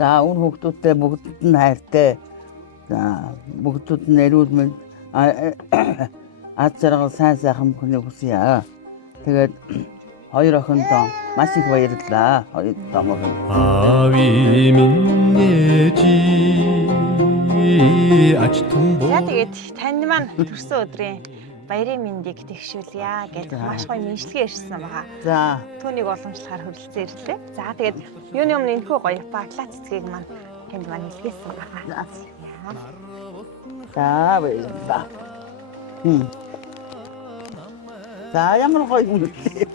За үр хүүхдүүдтэй бүгдд нь хайртай. За бүгдүүд нь эрүүл мэнд аз жаргал сайн сайхан бүхнийг хүсье. Тэгээд хоёр охиндоо маш их баярлалаа. Хоёр томог. 아위 민예지 아치통보. За тэгээд танд маань төрсөн өдрийн баярын мэндийг тэгшүүлье гэж маш гоё мэдлэгээ ирсэн байгаа. За Түүнийг уламжлахаар хүрэлцэн ирлээ. За тэгээд юуны өмнө энэхүү гоё баклаа цэцгийг маань танд маань илгээсэн байгаа. За баярлалаа. За ямар гоё юм бэ?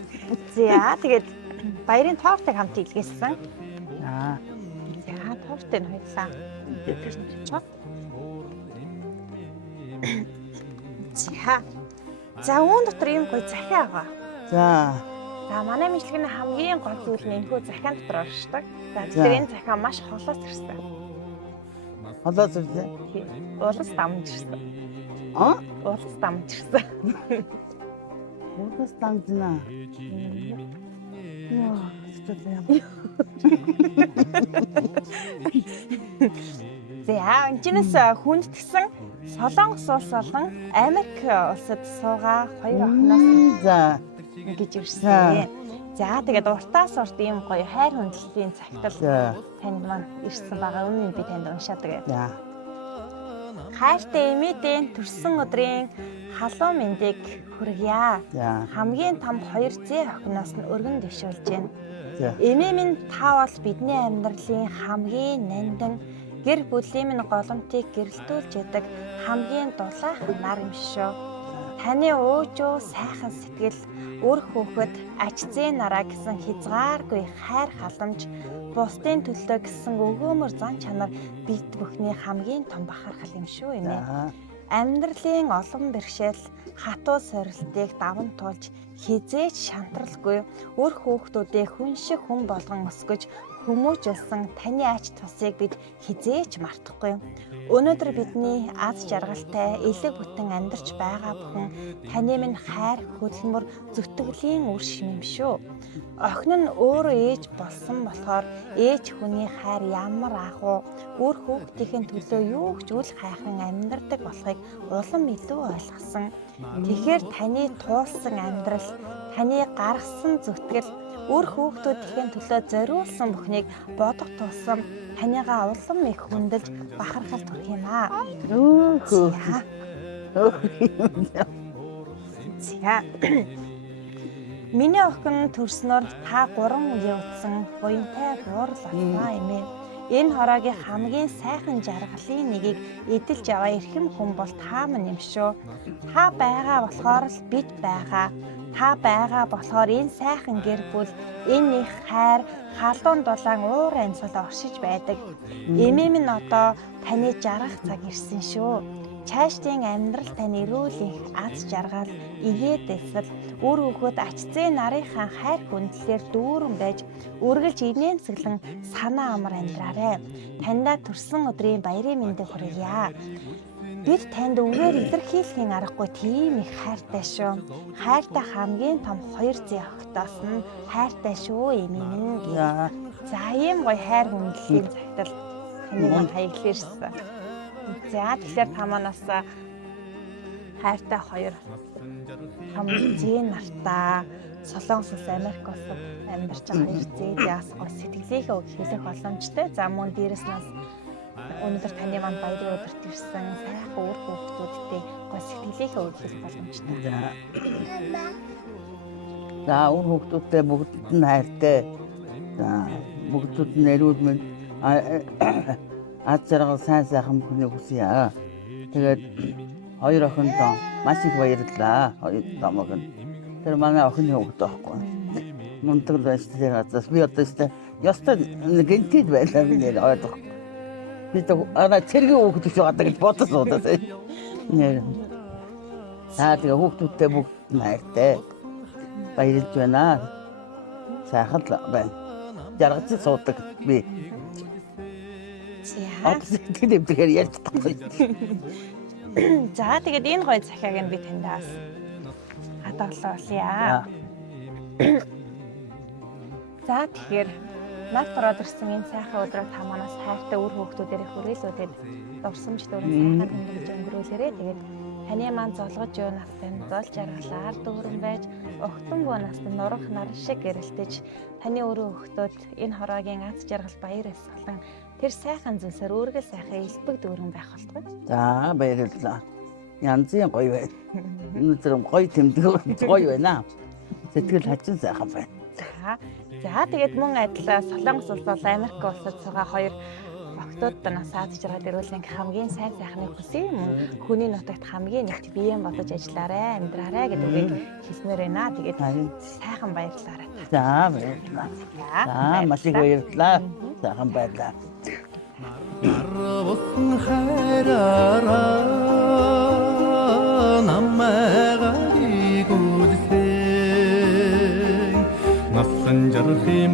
За тэгээд баярын тортыг хамт илгээсэн. За За тортыг нь хоёлаа. За үүн дотор ийм гоё захиа байгаа. за За манай мэдлэгийн хамгийн гол зүйл нь энэхүү захиан дотор оршдог. За тэгэхээр энэ захиа маш холоос ирсэн. холоос үрлээ. Улас дамж ирсэн. Улас дамж ирсэн. Улас дамжна. Яа, сэтгэлээ. За энэчнээс хүндэтгсэн Солонгос улс болон Америк улсад суугаа хоёр охиноос За ингэж ирсэн. За тэгээд уртаас урт ийм гоё хайр хүндлэлийн цагтал танд маань ирсэн байгаа. Өмнө нь би танд уншаадаг. за Хайртай эмээдэн төрсөн өдрийн халуун мэндийг хүргье. за Хамгийн том хоёр зээ охиноос нь өргөн дэвшүүлж байна. за Эмээ минь та бол бидний амьдралын хамгийн нандин гэр бүлийн минь голомтыг гэрэлтүүлж ядаг хамгийн дулаахан нар юм шүү. Таны уужуу сайхан сэтгэл, үр хүүхэд, ач зээ нараа гэсэн хязгааргүй хайр халамж, бусдын төлөө гэсэн өгөөмөр зан чанар бид бүхний хамгийн том бахархал юм шүү эмээ. Амьдралын олон бэрхшээл, хатуу сорилтыг даван туулж хизээж шантралгүй үр хүүхдүүдээ хүн шиг хүн болгон өсгөж хүмүүжүүлсэн таны ач тусыг бид хизээж мартахгүй. Өнөөдөр бидний аз жаргалтай элэг бүтэн амьдарч байгаа бүхэн таны минь хайр хөдөлмөр зүтгэлийн үр шим юм шүү. Охин нь өөрөө ээж болсон болохоор ээж хүний хайр ямар агуу үр хүүхдийн төлөө юу ч үл хайхан амьдардаг болохыг улам илүү ойлгосон. Тэгэхээр таны туулсан амьдрал, таны гаргасан зүтгэл үр хүүхдүүдийн төлөө зориулсан бүхнийг бодох тусам таныгаа улам их хүндэлж бахархал төрөх юм аа. За. Миний охин төрснөөр та 3 үеэ утсан буянтай буурал болноо эмээ. Энэ хороогийн хамгийн сайхан жаргалын нэгийг эдэлж аваа эрхэм хүн бол та мань юм шүү. Та байгаа болохоор л бид байгаа. Та байгаа болохоор энэ сайхан гэр бүл, энэ их хайр, халуун дулаан уур амьсгал оршиж байдаг. Эмээ минь одоо таны жаргах цаг ирсэн шүү. Цаашдын амьдрал таны эрүүл их аз жаргал, игээд эсэл, үр хүүхэд ач зээ нарынхаа хайр хүндлэлээр дүүрэн байж, үргэлж инээмсэглэн санаа амар амьдраарай. Таньда төрсөн өдрийн баярын мэндийг хүргье. Бид танд үгээр илэрхийлэхийн аргагүй тийм их хайртай шүү. Хайртай хамгийн том 2 зээ охтоос нь хайртай шүү эмээ минь. За ийм гоё хайр хүндлэлийн цагтал таны маань хаяглаарсан. За тэгэхээр та манаас хайртай 2 том зээ нартаа Солонгос улс Америк улсад амьдарч байгаа 2 зээдээ бас гоё сэтгэлийнхээ үг хэлэх боломжтой. За мөн дээрэс нь өнөөдөр таны маань баярын өдөрт ирсэн сайхан үр хүүхдүүдтэй гоё сэтгэлийнхээ үг хэлэх боломжтой. За үр хүүхдүүдтэй бүгдд нь хайртай. За бүгдүүд нь эрүүл мэнд аз жаргал сайн сайхан бүхнийг хүсье. Тэгээд хоёр охиндоо маш их баярлалаа. Хоёр томог нь. Тэр манай охины хүүхэд байхгүй. Мундаг л байж тэр газраас би одоо өстой ёстой гэнтэд байлаа би нэр ойлгох. Би одоо цэргийн хүүхэд биш байгаа гэж бодож суудаа. Нэр. Тэгээ хүүхдүүдтэй бүгд нь хайртай. Баярлж байна. Сайхан байна. Жаргаж суудаг би. Тэгэхээр ярьж тахгүй. За тэгээд энэ гоё захиаг нь би таньдаас хадгалуулъя. За тэгэхээр Наад ороод ирсэн энэ сайхан өдрөө та манаас хайртай үр хүүхдүүдээр хүрээлүүлээд дурсамж дөрөв сайхан тэмдэглэж өнгөрүүлээрэ. Тэгээд таны маань золгож юу настай нь зол жаргалаар дүүрэн байж огтон буу настай нурах нар шиг гэрэлтэж таны өрөө өгтөд энэ хороогийн аз жаргал баяр эсгэлэн тэр сайхан зүйлсээр өөргөө сайхан элбэг дүүрэн байх болтугай. За баярлалаа. Янзын гоё байна. Өнөөдөр гоё тэмдэг гоё байна. Сэтгэл хачин сайхан байна. За тэгээд мөн адил Солонгос улс бол Америк улсад байгаа хоёр охтууд нас аз жаргал ирүүлэх хамгийн сайн сайхныг хүсье. Мөн хүний нутагт хамгийн нэгт биеэн бодож ажиллаарай, амьдраарай гэдгийг хэлснээр байна. Тэгээд сайхан баярлалаа. За баярлалаа. За маш их баярлалаа. Сайхан баярлалаа. Нарвсан хайраараа намайг гүйсэн насан жарах юм